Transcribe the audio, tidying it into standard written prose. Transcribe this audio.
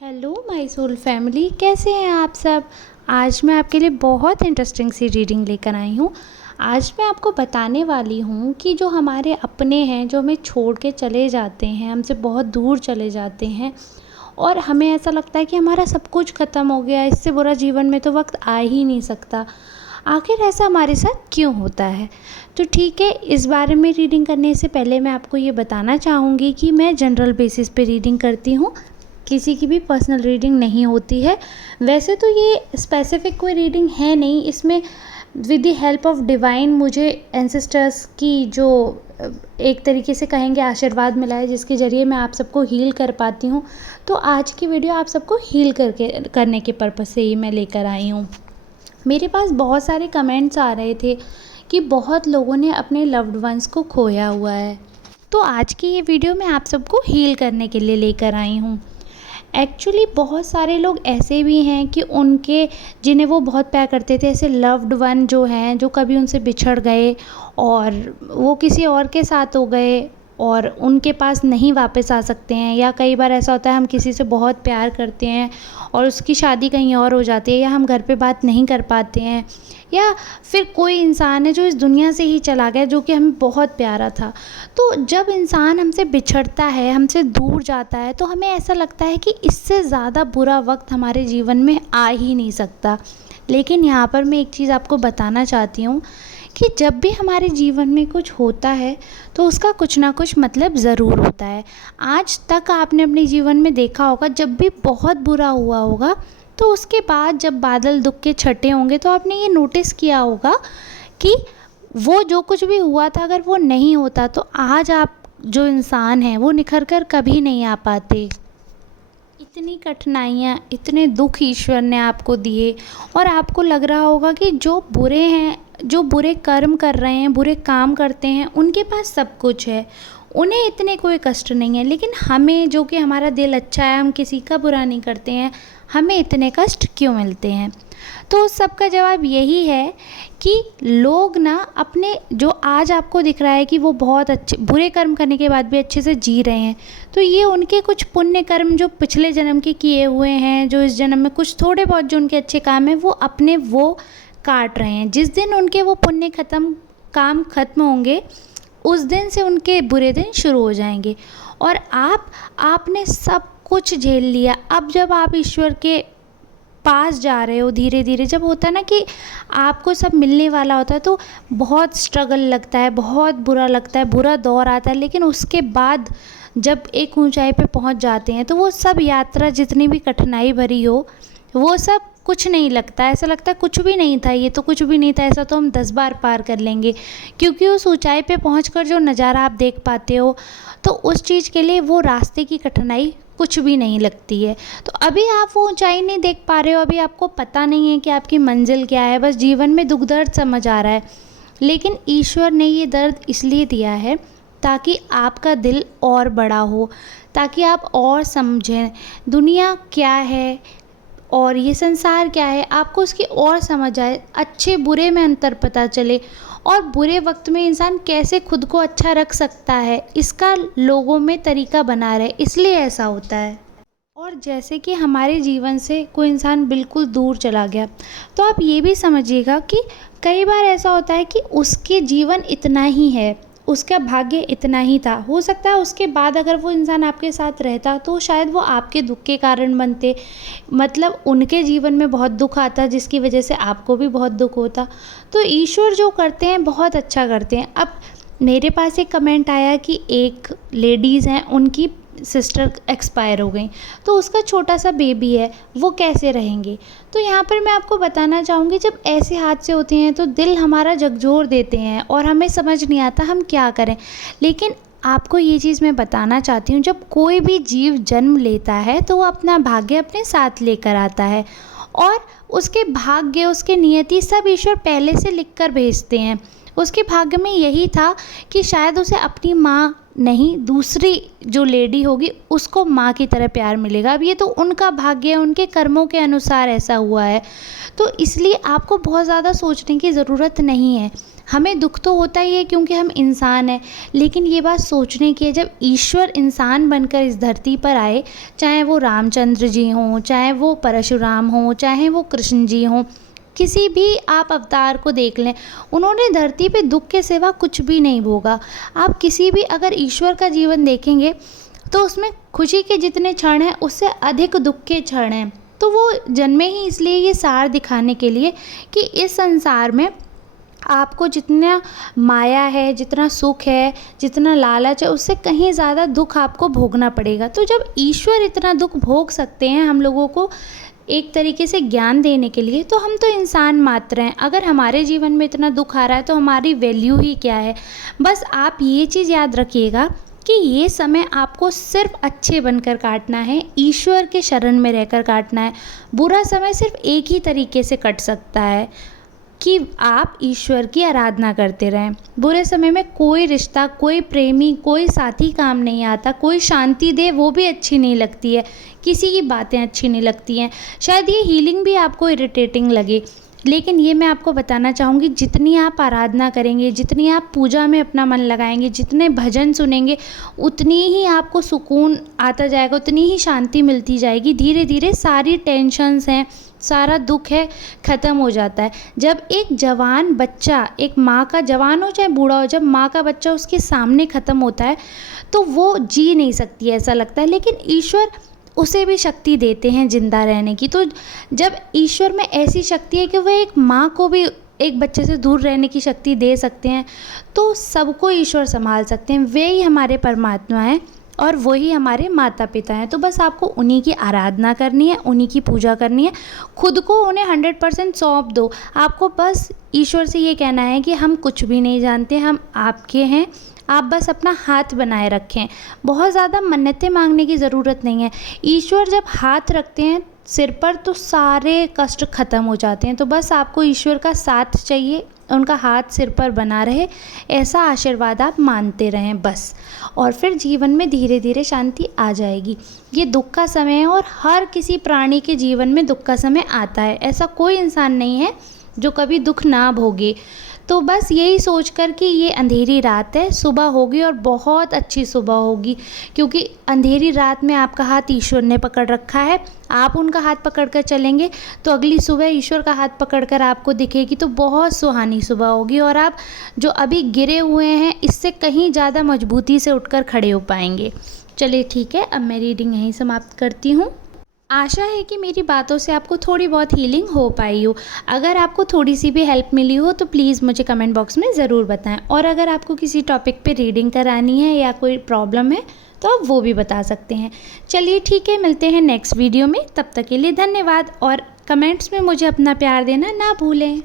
Hello my soul family, कैसे हैं आप सब। आज मैं आपके लिए बहुत इंटरेस्टिंग सी रीडिंग लेकर आई हूँ। आज मैं आपको बताने वाली हूँ कि जो हमारे अपने हैं, जो हमें छोड़ के चले जाते हैं, हमसे बहुत दूर चले जाते हैं और हमें ऐसा लगता है कि हमारा सब कुछ ख़त्म हो गया, इससे बुरा जीवन में तो वक्त आ ही नहीं सकता। आखिर ऐसा हमारे साथ क्यों होता है? तो ठीक है, इस बारे में रीडिंग करने से पहले मैं आपको ये बताना चाहूँगी कि मैं जनरल बेसिस पे रीडिंग करती हूँ, किसी की भी पर्सनल रीडिंग नहीं होती है। वैसे तो ये स्पेसिफिक कोई रीडिंग है नहीं, इसमें with the help of divine मुझे एंसेस्टर्स की जो एक तरीके से कहेंगे आशीर्वाद मिला है, जिसके ज़रिए मैं आप सबको हील कर पाती हूँ। तो आज की वीडियो आप सबको हील करने के पर्पज़ से ही मैं लेकर आई हूँ। मेरे पास बहुत सारे कमेंट्स आ रहे थे कि बहुत लोगों ने अपने लव्ड वंस को खोया हुआ है, तो आज की ये वीडियो मैं आप सबको हील करने के लिए लेकर आई हूँ। एक्चुअली बहुत सारे लोग ऐसे भी हैं कि उनके जिन्हें वो बहुत प्यार करते थे, ऐसे लव्ड वन जो हैं, जो कभी उनसे बिछड़ गए और वो किसी और के साथ हो गए और उनके पास नहीं वापस आ सकते हैं। या कई बार ऐसा होता है हम किसी से बहुत प्यार करते हैं और उसकी शादी कहीं और हो जाती है, या हम घर पे बात नहीं कर पाते हैं, या फिर कोई इंसान है जो इस दुनिया से ही चला गया जो कि हमें बहुत प्यारा था। तो जब इंसान हमसे बिछड़ता है, हमसे दूर जाता है, तो हमें ऐसा लगता है कि इससे ज़्यादा बुरा वक्त हमारे जीवन में आ ही नहीं सकता। लेकिन यहाँ पर मैं एक चीज़ आपको बताना चाहती हूँ कि जब भी हमारे जीवन में कुछ होता है तो उसका कुछ ना कुछ मतलब ज़रूर होता है। आज तक आपने अपने जीवन में देखा होगा, जब भी बहुत बुरा हुआ होगा तो उसके बाद जब बादल दुख के छटे होंगे तो आपने ये नोटिस किया होगा कि वो जो कुछ भी हुआ था, अगर वो नहीं होता तो आज आप जो इंसान हैं वो निखर कर कभी नहीं आ पाते। इतनी कठिनाइयाँ, इतने दुख ईश्वर ने आपको दिए और आपको लग रहा होगा कि जो बुरे हैं, जो बुरे कर्म कर रहे हैं, बुरे काम करते हैं, उनके पास सब कुछ है, उन्हें इतने कोई कष्ट नहीं है। लेकिन हमें, जो कि हमारा दिल अच्छा है, हम किसी का बुरा नहीं करते हैं, हमें इतने कष्ट क्यों मिलते हैं? तो उस सब का जवाब यही है कि लोग ना अपने, जो आज आपको दिख रहा है कि वो बहुत अच्छे बुरे कर्म करने के बाद भी अच्छे से जी रहे हैं, तो ये उनके कुछ पुण्य कर्म जो पिछले जन्म के किए हुए हैं, जो इस जन्म में कुछ थोड़े बहुत जो उनके अच्छे काम हैं वो अपने वो काट रहे हैं। जिस दिन उनके वो पुण्य काम खत्म होंगे, उस दिन से उनके बुरे दिन शुरू हो जाएंगे। और आपने सब कुछ झेल लिया। अब जब आप ईश्वर के पास जा रहे हो धीरे धीरे, जब होता है ना कि आपको सब मिलने वाला होता है, तो बहुत स्ट्रगल लगता है, बहुत बुरा लगता है, बुरा दौर आता है। लेकिन उसके बाद जब एक ऊंचाई पे पहुंच जाते हैं तो वो सब यात्रा, जितनी भी कठिनाई भरी हो, वो सब कुछ नहीं लगता। ऐसा लगता है कुछ भी नहीं था, ये तो कुछ भी नहीं था, ऐसा तो हम 10 बार पार कर लेंगे। क्योंकि उस ऊंचाई पे पहुंचकर जो नज़ारा आप देख पाते हो, तो उस चीज़ के लिए वो रास्ते की कठिनाई कुछ भी नहीं लगती है। तो अभी आप वो ऊंचाई नहीं देख पा रहे हो, अभी आपको पता नहीं है कि आपकी मंजिल क्या है, बस जीवन में दुख दर्द समझ आ रहा है। लेकिन ईश्वर ने ये दर्द इसलिए दिया है ताकि आपका दिल और बड़ा हो, ताकि आप और समझें दुनिया क्या है और ये संसार क्या है, आपको उसकी और समझ आए, अच्छे बुरे में अंतर पता चले और बुरे वक्त में इंसान कैसे खुद को अच्छा रख सकता है, इसका लोगों में तरीका बना रहे, इसलिए ऐसा होता है। और जैसे कि हमारे जीवन से कोई इंसान बिल्कुल दूर चला गया, तो आप ये भी समझिएगा कि कई बार ऐसा होता है कि उसके जीवन इतना ही है, उसका भाग्य इतना ही था। हो सकता है उसके बाद अगर वो इंसान आपके साथ रहता तो शायद वो आपके दुख के कारण बनते, मतलब उनके जीवन में बहुत दुख आता जिसकी वजह से आपको भी बहुत दुख होता। तो ईश्वर जो करते हैं बहुत अच्छा करते हैं। अब मेरे पास एक कमेंट आया कि एक लेडीज़ हैं, उनकी सिस्टर एक्सपायर हो गई, तो उसका छोटा सा बेबी है, वो कैसे रहेंगे? तो यहाँ पर मैं आपको बताना चाहूँगी, जब ऐसे हादसे होते हैं तो दिल हमारा झकझोर देते हैं और हमें समझ नहीं आता हम क्या करें। लेकिन आपको ये चीज़ मैं बताना चाहती हूँ, जब कोई भी जीव जन्म लेता है तो वो अपना भाग्य अपने साथ लेकर आता है और उसके भाग्य, उसके नियति सब ईश्वर पहले से लिख कर भेजते हैं। उसके भाग्य में यही था कि शायद उसे अपनी माँ नहीं, दूसरी जो लेडी होगी उसको माँ की तरह प्यार मिलेगा। अब ये तो उनका भाग्य है, उनके कर्मों के अनुसार ऐसा हुआ है। तो इसलिए आपको बहुत ज़्यादा सोचने की ज़रूरत नहीं है। हमें दुख तो होता ही है क्योंकि हम इंसान हैं, लेकिन ये बात सोचने की है जब ईश्वर इंसान बनकर इस धरती पर आए, चाहे वो रामचंद्र जी हों, चाहे वो परशुराम हों, चाहे वो कृष्ण जी हों, किसी भी आप अवतार को देख लें, उन्होंने धरती पे दुख के सिवा कुछ भी नहीं भोगा। आप किसी भी अगर ईश्वर का जीवन देखेंगे तो उसमें खुशी के जितने क्षण हैं उससे अधिक दुख के क्षण हैं। तो वो जन्मे ही इसलिए ये सार दिखाने के लिए कि इस संसार में आपको जितना माया है, जितना सुख है, जितना लालच है, उससे कहीं ज़्यादा दुख आपको भोगना पड़ेगा। तो जब ईश्वर इतना दुख भोग सकते हैं हम लोगों को एक तरीके से ज्ञान देने के लिए, तो हम तो इंसान मात्र हैं। अगर हमारे जीवन में इतना दुख आ रहा है तो हमारी वैल्यू ही क्या है। बस आप ये चीज़ याद रखिएगा कि ये समय आपको सिर्फ अच्छे बनकर काटना है, ईश्वर के शरण में रहकर काटना है। बुरा समय सिर्फ एक ही तरीके से कट सकता है कि आप ईश्वर की आराधना करते रहें। बुरे समय में कोई रिश्ता, कोई प्रेमी, कोई साथी काम नहीं आता, कोई शांति दे वो भी अच्छी नहीं लगती है, किसी की बातें अच्छी नहीं लगती हैं। शायद ये हीलिंग भी आपको इरिटेटिंग लगे, लेकिन ये मैं आपको बताना चाहूँगी, जितनी आप आराधना करेंगे, जितनी आप पूजा में अपना मन लगाएंगे, जितने भजन सुनेंगे, उतनी ही आपको सुकून आता जाएगा, उतनी ही शांति मिलती जाएगी। धीरे धीरे सारी टेंशन्स हैं, सारा दुख है, ख़त्म हो जाता है। जब एक जवान बच्चा, एक माँ का, जवान हो चाहे बूढ़ा हो, जब माँ का बच्चा उसके सामने ख़त्म होता है तो वो जी नहीं सकती, ऐसा लगता है, लेकिन ईश्वर उसे भी शक्ति देते हैं ज़िंदा रहने की। तो जब ईश्वर में ऐसी शक्ति है कि वह एक माँ को भी एक बच्चे से दूर रहने की शक्ति दे सकते हैं, तो सबको ईश्वर संभाल सकते हैं। वे ही हमारे परमात्मा हैं और वही हमारे माता पिता हैं। तो बस आपको उन्हीं की आराधना करनी है, उन्हीं की पूजा करनी है, खुद को उन्हें 100% सौंप दो। आपको बस ईश्वर से ये कहना है कि हम कुछ भी नहीं जानते, हम आपके हैं, आप बस अपना हाथ बनाए रखें। बहुत ज़्यादा मन्नतें मांगने की ज़रूरत नहीं है। ईश्वर जब हाथ रखते हैं सिर पर तो सारे कष्ट ख़त्म हो जाते हैं। तो बस आपको ईश्वर का साथ चाहिए, उनका हाथ सिर पर बना रहे, ऐसा आशीर्वाद आप मानते रहें बस, और फिर जीवन में धीरे धीरे शांति आ जाएगी। ये दुख का समय है और हर किसी प्राणी के जीवन में दुख का समय आता है। ऐसा कोई इंसान नहीं है जो कभी दुख ना भोगे। तो बस यही सोचकर कि ये अंधेरी रात है, सुबह होगी और बहुत अच्छी सुबह होगी, क्योंकि अंधेरी रात में आपका हाथ ईश्वर ने पकड़ रखा है। आप उनका हाथ पकड़कर चलेंगे तो अगली सुबह ईश्वर का हाथ पकड़कर आपको दिखेगी, तो बहुत सुहानी सुबह होगी और आप जो अभी गिरे हुए हैं इससे कहीं ज़्यादा मजबूती से उठकर खड़े हो पाएंगे। चलिए ठीक है, अब मैं रीडिंग यहीं समाप्त करती हूँ। आशा है कि मेरी बातों से आपको थोड़ी बहुत हीलिंग हो पाई हो। अगर आपको थोड़ी सी भी हेल्प मिली हो तो प्लीज़ मुझे कमेंट बॉक्स में ज़रूर बताएं, और अगर आपको किसी टॉपिक पे रीडिंग करानी है या कोई प्रॉब्लम है तो आप वो भी बता सकते हैं। चलिए ठीक है, मिलते हैं नेक्स्ट वीडियो में। तब तक के लिए धन्यवाद, और कमेंट्स में मुझे अपना प्यार देना ना भूलें।